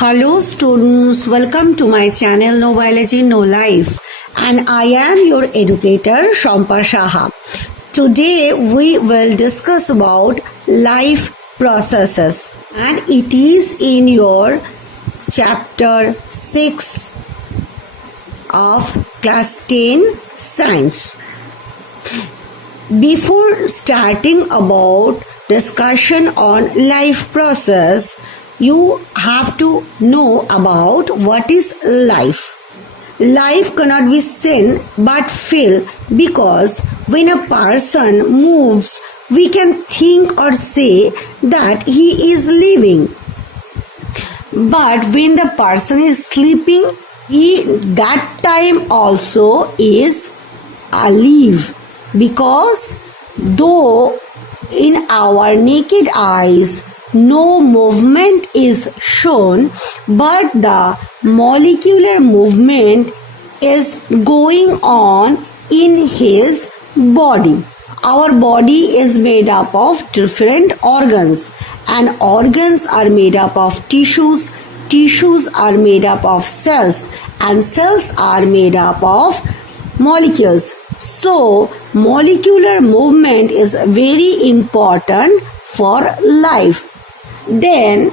Hello students, welcome to my channel No Biology No Life, and I am your educator Shampar Shaha. Today we will discuss about life processes, and it is in your chapter 6 of class 10 science. Before starting about discussion on life process, you have to know about what is life. Life cannot be seen but feel, because when a person moves, we can think or say that he is living. But when the person is sleeping, he that time also is alive, because though in our naked eyes no movement is shown, but the molecular movement is going on in his body. Our body is made up of different organs, and organs are made up of tissues. Tissues are made up of cells, and cells are made up of molecules. So, molecular movement is very important for life. Then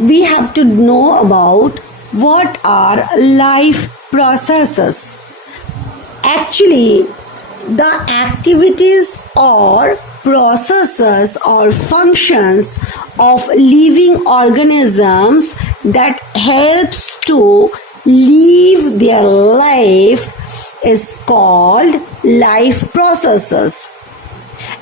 we have to know about what are life processes. Actually, the activities or processes or functions of living organisms that helps to live their life is called life processes.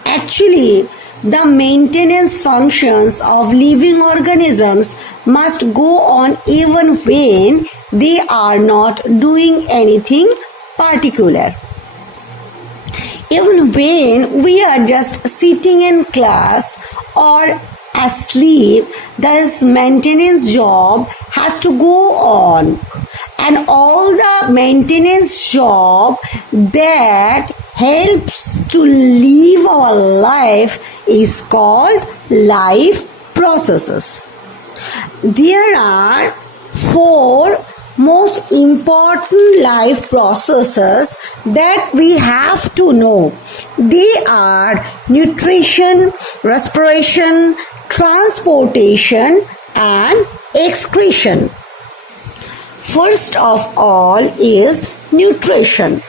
Actually, the maintenance functions of living organisms must go on even when they are not doing anything particular. Even when we are just sitting in class or asleep, this maintenance job has to go on. And all the maintenance job that helps to live our life is called life processes. There are 4 most important life processes that we have to know. They are nutrition, respiration, transportation, and excretion. First of all is nutrition.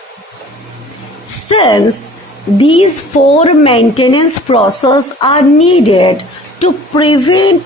Since these 4 maintenance processes are needed to prevent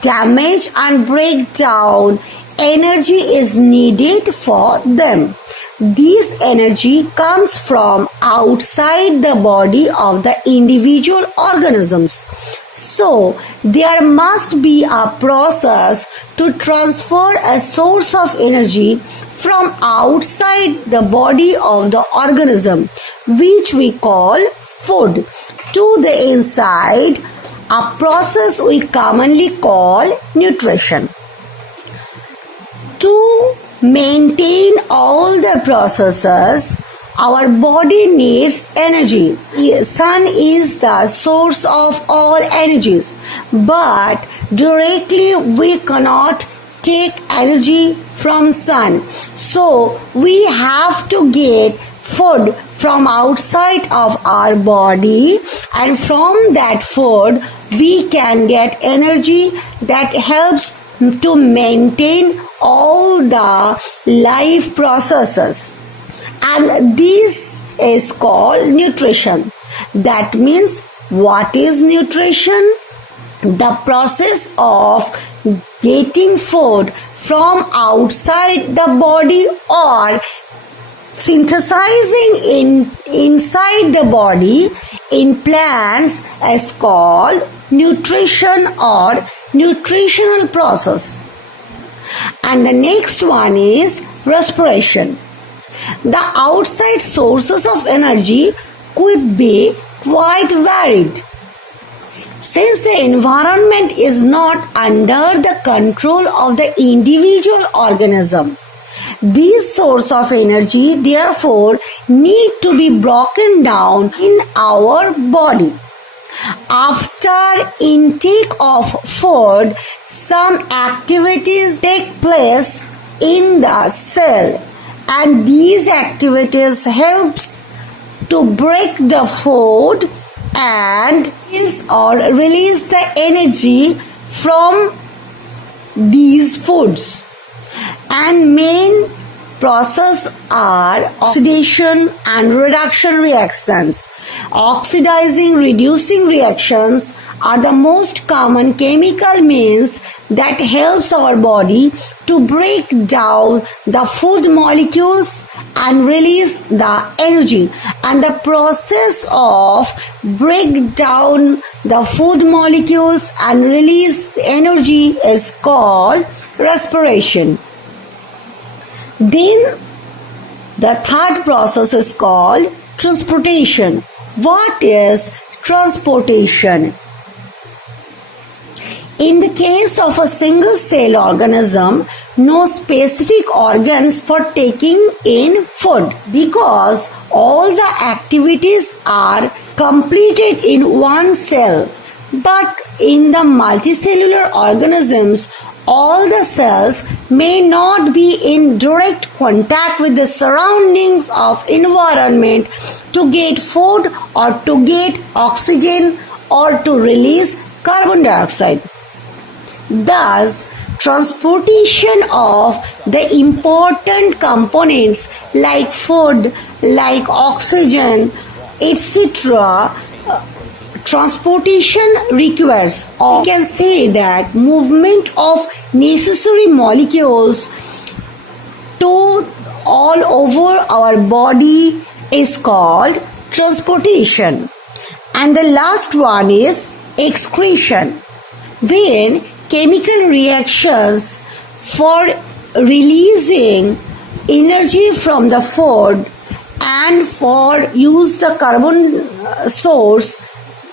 damage and breakdown, energy is needed for them. This energy comes from outside the body of the individual organisms. So, there must be a process to transfer a source of energy from outside the body of the organism, which we call food, to the inside, a process we commonly call nutrition. To maintain all the processes, our body needs energy. Sun is the source of all energies, but directly we cannot take energy from sun. So we have to get food from outside of our body, and from that food we can get energy that helps to maintain all the life processes. And this is called nutrition. That means, what is nutrition? The process of getting food from outside the body or synthesizing inside the body in plants is called nutrition or nutritional process. And the next one is respiration. The outside sources of energy could be quite varied. Since the environment is not under the control of the individual organism, these sources of energy therefore need to be broken down in our body. After intake of food, some activities take place in the cell, and these activities helps to break the food and release the energy from these foods. And main process are oxidation and reduction reactions. Oxidizing reducing reactions are the most common chemical means that helps our body to break down the food molecules and release the energy. And the process of break down the food molecules and release the energy is called respiration. Then the third process is called transportation. What is transportation? In the case of a single cell organism, no specific organs for taking in food, because all the activities are completed in one cell. But in the multicellular organisms, all the cells may not be in direct contact with the surroundings of environment to get food or to get oxygen or to release carbon dioxide. Thus, transportation of the important components like food, like oxygen, etc. Transportation requires, or we can say that movement of necessary molecules to all over our body is called transportation. And the last one is excretion. When chemical reactions for releasing energy from the food and for use the carbon source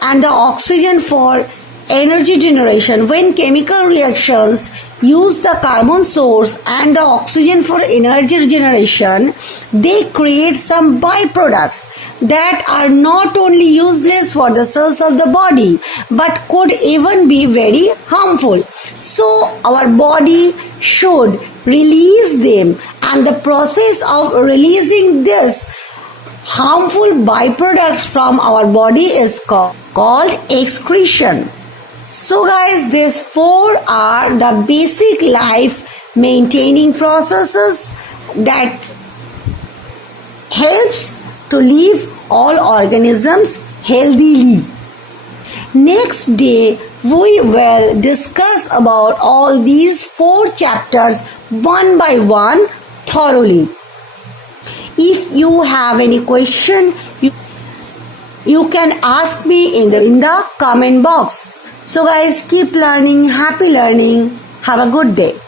and the oxygen for energy generation, when chemical reactions use the carbon source and the oxygen for energy generation, they create some byproducts that are not only useless for the cells of the body but could even be very harmful. So our body should release them, and the process of releasing this harmful byproducts from our body is called excretion. So guys, these four are the basic life maintaining processes that helps to live all organisms healthily. Next day we will discuss about all these four chapters one by one thoroughly. If you have any question, you can ask me in the comment box. So guys, keep learning, happy learning. Have a good day.